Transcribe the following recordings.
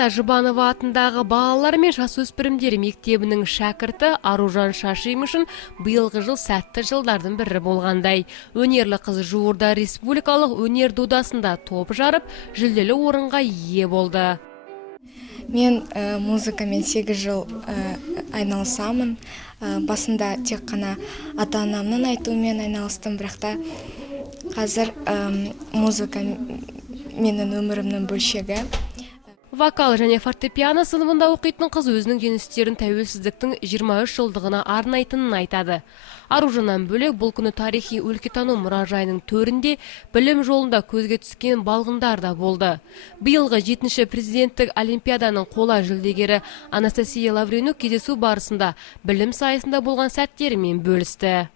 Фариза Жұбанова атындағы балалар мен жасөспірімдер мектебінің шәкірті Аружан Шашимышын биылғы жыл сәтті жылдардың бірі болғандай. Өнерлі қыз жуырда республикалық өнер додасында топ жарып, жүлделі орынға ие болды. Мен музыкамен 8 жыл айналысамын. Басында тек қана ата-анамның айтуымен айналыстым, бірақта қазір музыка менің өмірімнің бөлшегі. Вокал және фортепиано сыныбында оқитын қыз өзінің жеңістерін тәуелсіздіктің 23 жылдығына арнайтынын айтады. Аружаннан бөлек бұл күні тарихи өлкетану мұражайының төрінде білім жолында көзге түскен балғындар да болды. Биылғы 7-ші президенттік олимпиаданың қола жүлдегері Анастасия Лавренюк кездесу барысында білім сайысында болған сәттерімен бөлісті.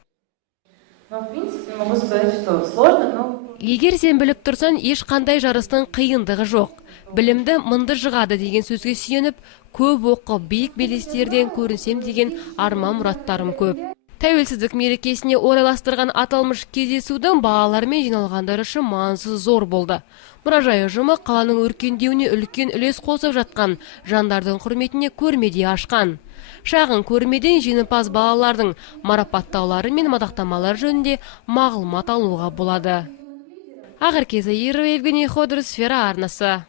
Егер сен біліп тұрсан, ешқандай жарыстың қиындығы жоқ. Білімді мыңды жығады деген сөзге сүйеніп, көп оқып, биік белестерден көрінсем деген арман мұраттарым көп. Тәуелсіздік мерекесіне орайластырған аталмыш кездесудің балалармен жиналғандар үшін маңызы зор болды. Мұражай ұжымы қаланың өркендеуіне үлкен үлес қосып жатқан жандардың құрметіне көрмеде ашқан. Шағын көрмеден жеңімпаз балалардың марапаттаулары мен мадақтамалар жөнінде мағлұмат алуға болады. Ақыркезі Евгений Ходор, Сфера арнасы.